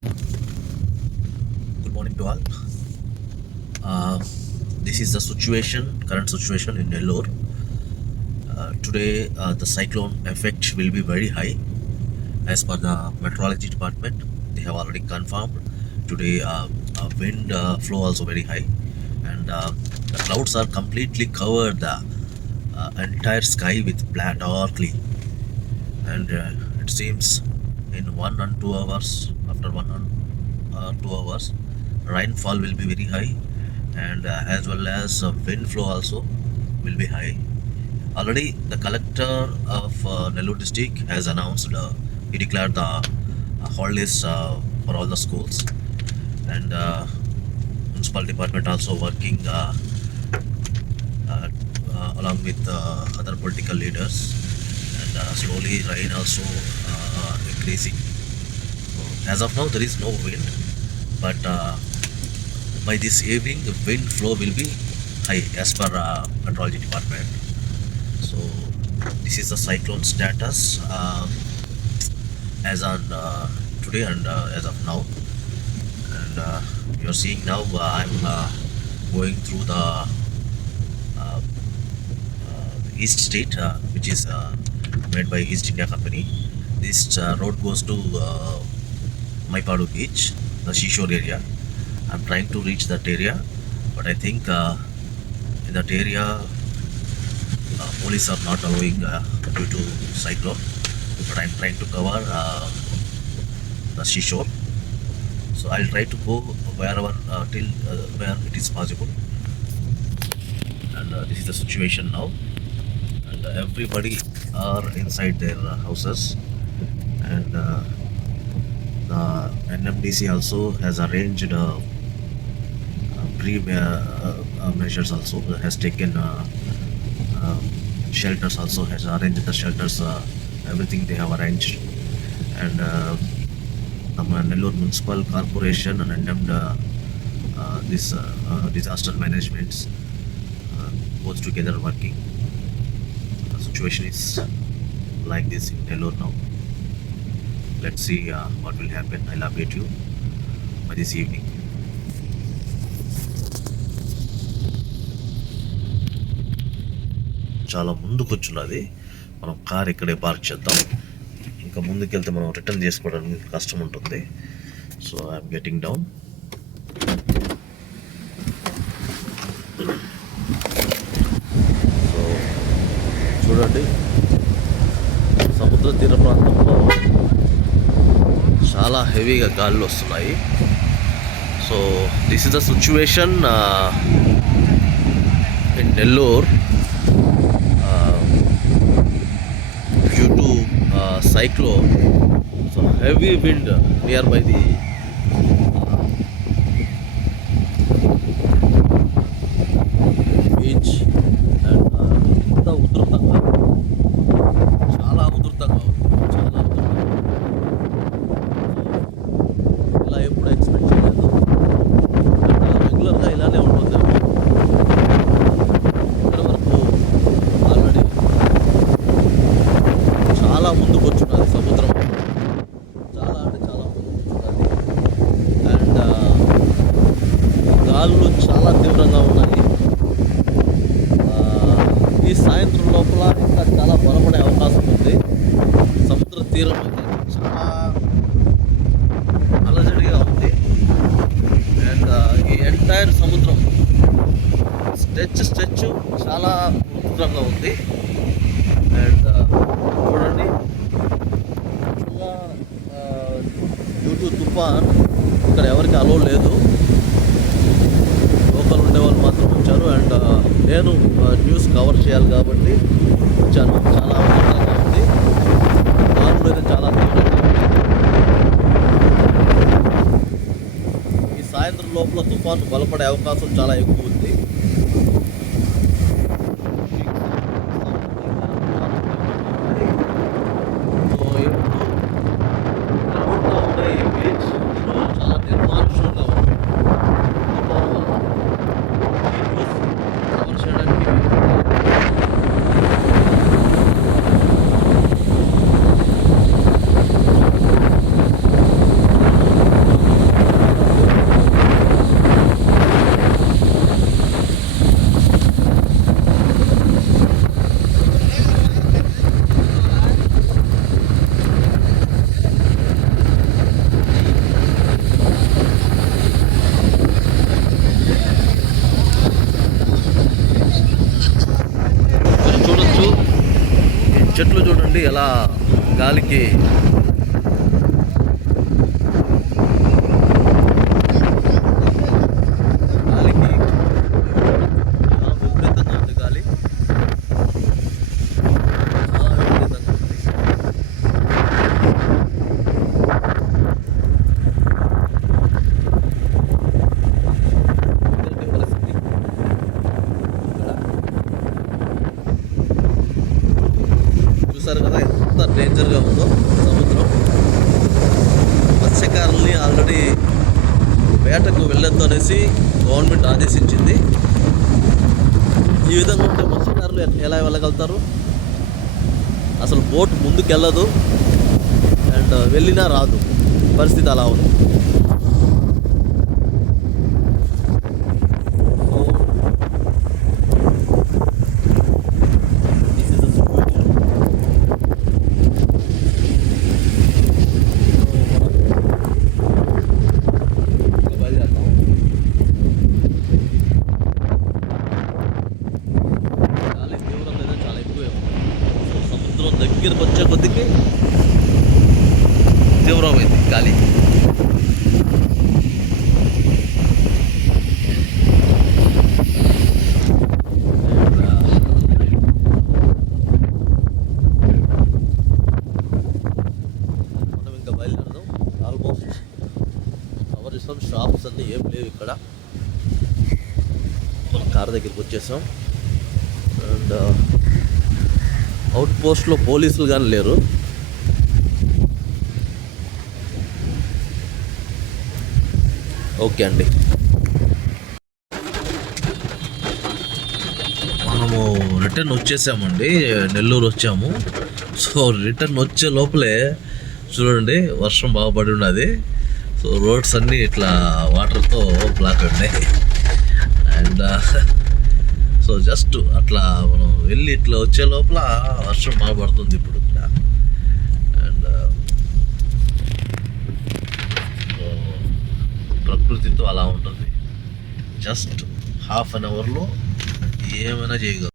Good morning to all. Uh, this is the current situation in Nellore. Today, the cyclone effect will be very high. As per the meteorology department, they have already confirmed. Today, wind flow also very high, and the clouds are completely covered the entire sky with black darkly. And it seems in 1 and 2 hours, after 1 and 2 hours, rainfall will be very high, and as well as wind flow also will be high. Already the collector of Nellore district has announced, he declared the holidays for all the schools, and municipal department also working uh, along with other political leaders, and slowly rain also increasing. So as of now there is no wind, but by this evening the wind flow will be high as per meteorology department. So this is the cyclone status as on today, and as of now. And you're seeing now, I'm going through the East State, which is made by East India Company. This road goes to Maipadu Beach, the seashore area. I'm trying to reach that area, but I think in that area police are not allowing due to cyclone. But I'm trying to cover the seashore. So I'll try to go wherever till where it is possible. And this is the situation now. And everybody are inside their houses. And the NMDC also has arranged pre measures also, has taken um, shelters also, has arranged the shelters, everything they have arranged. And the Nellore Municipal Corporation and this disaster management both together working. The situation is like this in Nellore now. Let's see what will happen. I'll update you by this evening. చాలా ముందుకు వచ్చున్నది, మనం కార్ ఇక్కడే పార్క్ చేద్దాం. ఇంకా ముందుకెళ్తే మనం రిటర్న్ చేసుకోవడానికి కష్టం ఉంటుంది. So I'm getting down. So చూడండి, సముద్ర తీర ప్రాంతంలో చాలా హెవీగా గాలులు వస్తున్నాయి. So this is the situation in Nellore due to cyclone. So heavy wind nearby the beach, and ఇంత ఉధృతంగా, చాలా ఉధృతంగా ఉంది, చాలా ఉధృతంగా. ఇలా ఎప్పుడు ఎక్స్పెక్ట్ చేయలేదు. రెగ్యులర్గా ఇలానే ఉంటుంది. ఇక్కడ వరకు ఆల్రెడీ చాలా ముందుకు వచ్చున్నది సముద్రం, చాలా అంటే చాలా ముందుకు వచ్చున్నది. అండ్ గాలులు చాలా తీవ్రంగా ఉన్నాయి. ఈ సాయంత్రం లోపల ఇంకా చాలా బలపడే అవకాశం ఉంది. సముద్ర తీరం అయితే చాలా అలజడిగా ఉంది. అండ్ ఈ ఎంటైర్ సముద్రం స్ట్రెచ్ చాలా ఉధృతంగా ఉంది. అండ్ చూడండి, డ్యూ టు తుఫాన్ ఇక్కడ ఎవరికి అలో లేదు. లోకల్ ఉండేవాళ్ళు మాత్రం వచ్చారు. అండ్ నేను న్యూస్ కవర్ చేయాలి కాబట్టి వచ్చాను. చాలా ఉధృతంగా ఉంది, గాలులు అయితే చాలా తీవ్రంగా ఉంది. ఈ సాయంత్రం లోపల తుఫాను బలపడే అవకాశం చాలా ఎక్కువ ఉంది. చాలా నిర్మానుష్యంగా ఉంది. తుఫాను వల్ల ఈ న్యూస్ కవర్ చేయడానికి ఎలా గాలికి విపరీతంగా ఉంది గాలి. చాలా విపరీతంగా ఉంది. ఇదండి పరిస్థితి ఇక్కడ. చూసారు కదా ఎంత డేంజర్గా ఉందో సముద్రం. మత్స్యకారుల్ని ఆల్రెడీ వేటకు వెళ్ళొద్దు అనేసి గవర్నమెంట్ ఆదేశించింది. ఈ విధంగా ఉంటే మత్స్యకారులు ఎలా వెళ్ళగలుగుతారు? అసలు బోట్ ముందుకు వెళ్ళదు అండ్ వెళ్ళినా రాదు. పరిస్థితి అలా ఉంది. This is the situation. ఇంకా బయలుదేరుతాం. గాలి తీవ్రత అయితే చాలా ఎక్కువే ఉంది. సముద్రం దగ్గరకు వచ్చే కొద్దికి తీవ్రమైంది గాలి. మనం ఇంకా బయలుదేరదాం. ఆల్మోస్ట్ కవర్ చేస్తాం. షాప్స్ అన్నీ ఏం లేవు ఇక్కడ. మన కార్ దగ్గరికి వచ్చేసాం. అండ్ అవుట్ పోస్ట్లో పోలీసులు కానీ లేరు. ఓకే అండి, మనము రిటర్న్ వచ్చేసామండి. నెల్లూరు వచ్చాము. సో రిటర్న్ వచ్చే లోపలే చూడండి వర్షం బాగా పడి ఉన్నది. సో రోడ్స్ అన్నీ ఇట్లా వాటర్తో బ్లాక్ ఉన్నాయి. అండ్ సో జస్ట్ అట్లా మనం వెళ్ళి ఇట్లా వచ్చే లోపల వర్షం బాగా పడుతుంది ఇప్పుడు ఇక్కడ. అండ్ ప్రకృతితో అలా ఉంటుంది. జస్ట్ హాఫ్ అన్ అవర్లో ఏమైనా చేయగలరు.